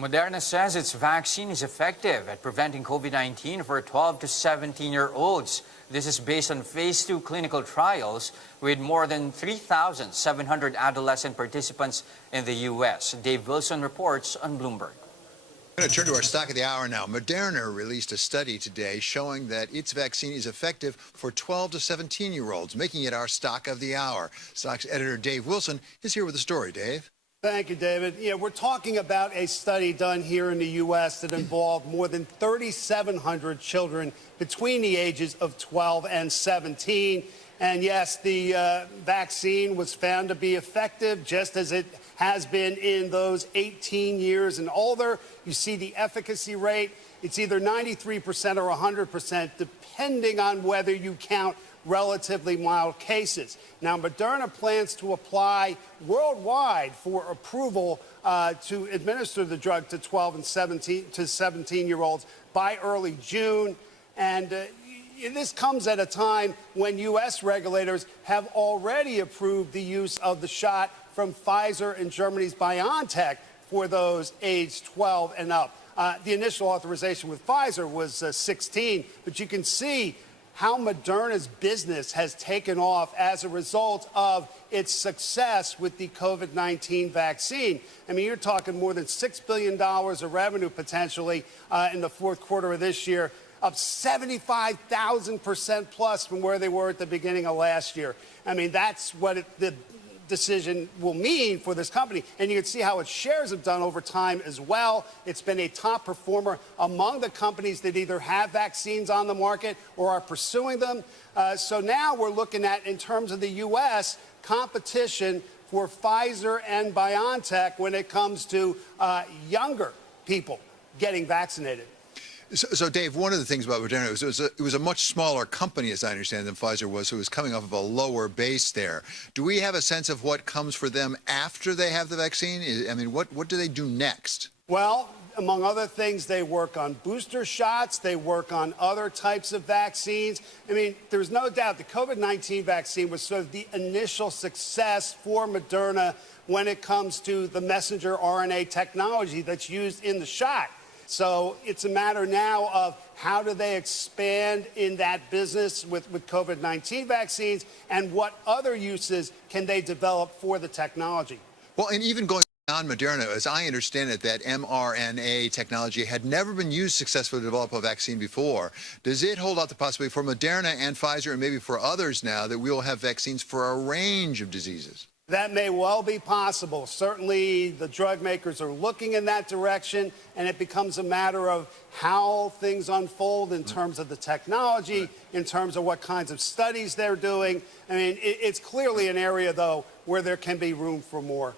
Moderna says its vaccine is effective at preventing COVID-19 for 12 to 17-year-olds. This is based on phase 2 clinical trials with more than 3,700 adolescent participants in the U.S. Dave Wilson reports on Bloomberg. We're going to turn to our stock of the hour now. Moderna released a study today showing that its vaccine is effective for 12 to 17-year-olds, making it our stock of the hour. Stocks editor Dave Wilson is here with the story. Dave? Thank you, David. Yeah, we're talking about a study done here in the U.S. that involved more than 3,700 children between the ages of 12 and 17. And yes, the vaccine was found to be effective, just as it has been in those 18 years and older. You see the efficacy rate. It's either 93% or 100%, depending on whether you count relatively mild cases. Now, Moderna plans to apply worldwide for approval to administer the drug to 12 and 17-year-olds by early June. And this comes at a time when U.S. regulators have already approved the use of the shot from Pfizer and Germany's BioNTech for those aged 12 and up. The initial authorization with Pfizer was 16, but you can see how Moderna's business has taken off as a result of its success with the COVID-19 vaccine. I mean, you're talking more than $6 billion of revenue potentially in the fourth quarter of this year, up 75,000% plus from where they were at the beginning of last year. I mean, that's what the decision will mean for this company. And you can see how its shares have done over time as well. It's been a top performer among the companies that either have vaccines on the market or are pursuing them. So now we're looking at, in terms of the U.S., competition for Pfizer and BioNTech when it comes to younger people getting vaccinated. So, Dave, one of the things about Moderna it was a much smaller company, as I understand, than Pfizer was, so it was coming off of a lower base there. Do we have a sense of what comes for them after they have the vaccine? I mean, what do they do next? Well, among other things, they work on booster shots. They work on other types of vaccines. I mean, there's no doubt the COVID-19 vaccine was sort of the initial success for Moderna when it comes to the messenger RNA technology that's used in the shot. So it's a matter now of how do they expand in that business with COVID-19 vaccines, and what other uses can they develop for the technology? Well, and even going beyond Moderna, as I understand it, that mRNA technology had never been used successfully to develop a vaccine before. Does it hold out the possibility for Moderna and Pfizer and maybe for others now that we will have vaccines for a range of diseases? That may well be possible. Certainly, the drug makers are looking in that direction, and it becomes a matter of how things unfold in terms of the technology, in terms of what kinds of studies they're doing. I mean, it's clearly an area, though, where there can be room for more.